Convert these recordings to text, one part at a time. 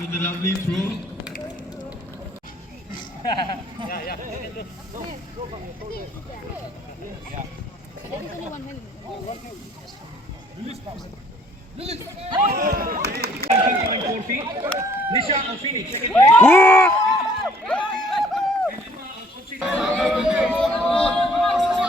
With the lovely throw.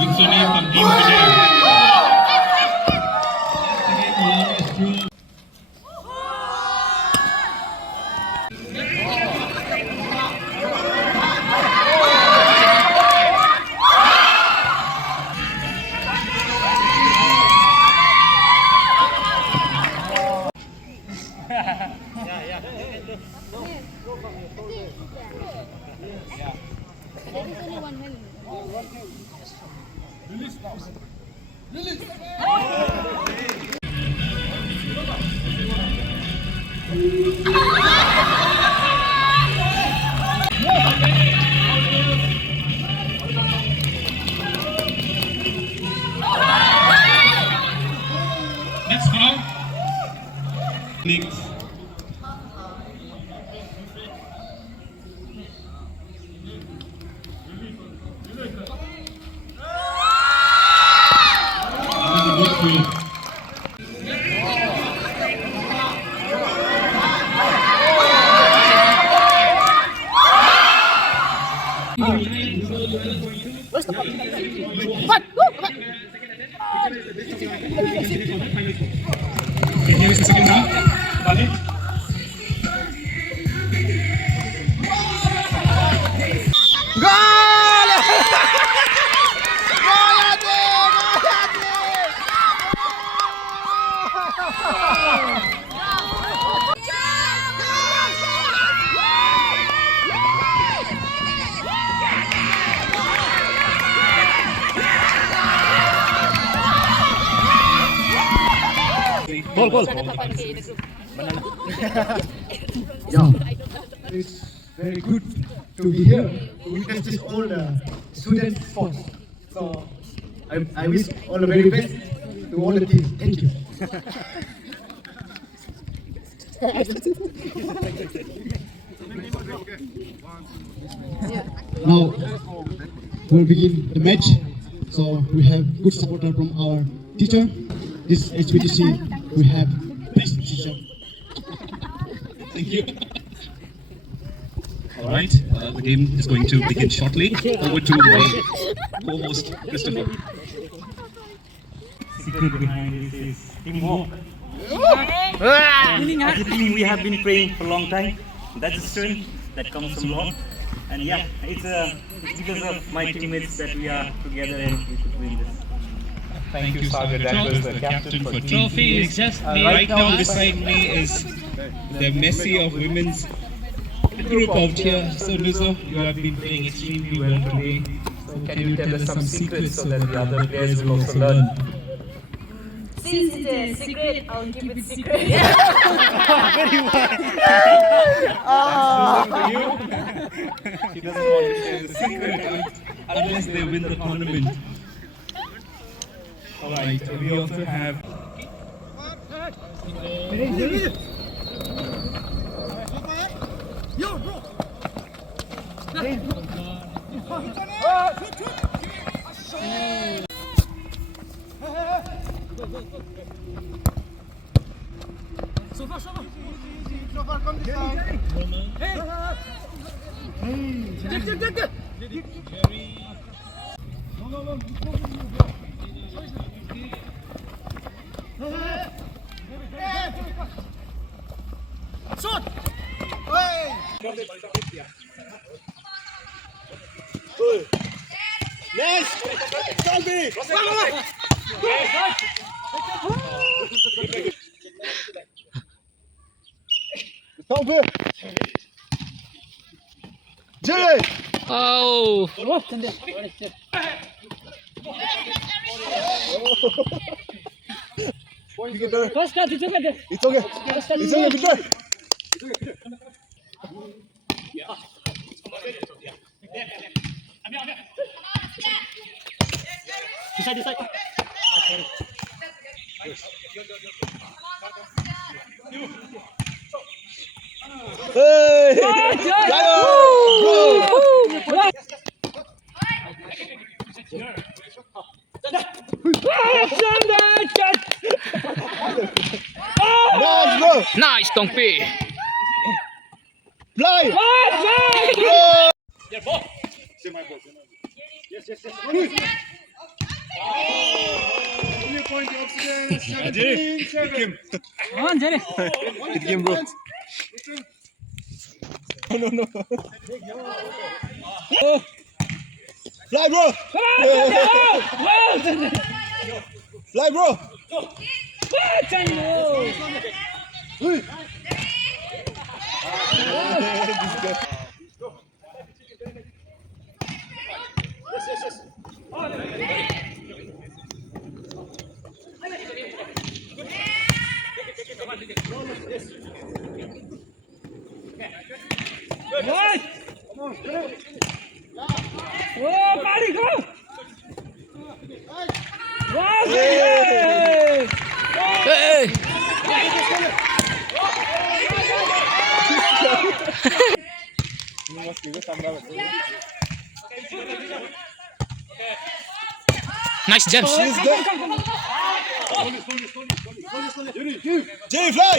Yuksuni from Team Vijay. Next foul. Next. Here is the second half. Balik. Goal. Yeah, it's very good to be here. We can just all the student sports. So I wish all the very best to all the team. Thank you. Now we'll begin the match. So we have good supporter from our teacher. This HPTC we have best teacher. Thank you. All right, the game is going to begin shortly. Over to my co-host Christopher. Secret behind this is teamwork. As a team, we have been praying for a long time. That's the strength that comes from Lord. And yeah, it's because of my teammates that we are together and we could win this. Thank you, Sagar. That was the captain for Trophy is just right now beside me is the Messi of women's group out here. So Nuzo, you have been playing extremely well today. So can you tell us some secrets so that the other players will also learn? Since it's a secret, I'll keep it secret. Very wise. For you. She doesn't want to share the secret Unless they win the tournament. Alright, we also have Jay! Oh. It's okay. It's okay, Victor. Hey! Nice, bro! Nice, Tongpi. Fly! It came, bro. No. Fly, bro! Fly, bro! Hey. Nice, James. Jay, fly!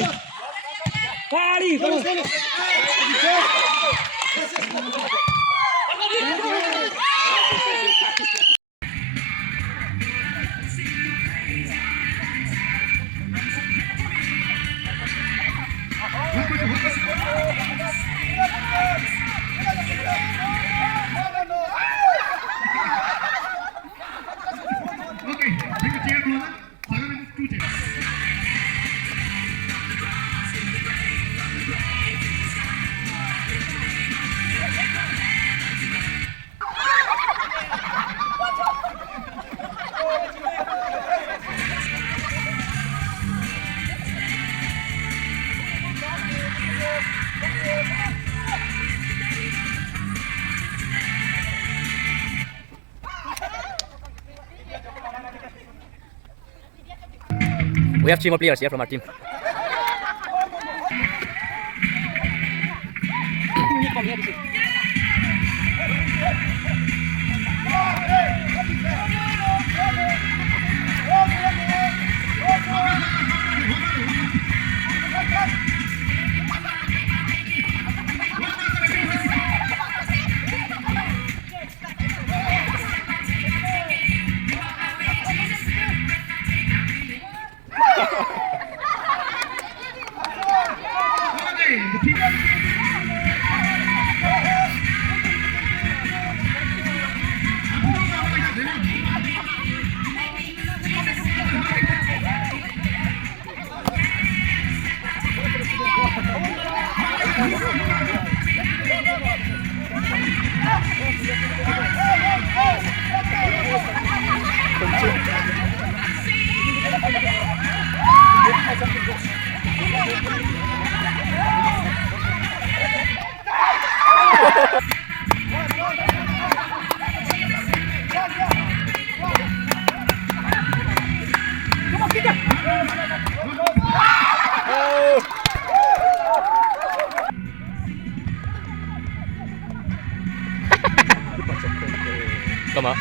We have 3 more players here from our team. Come on.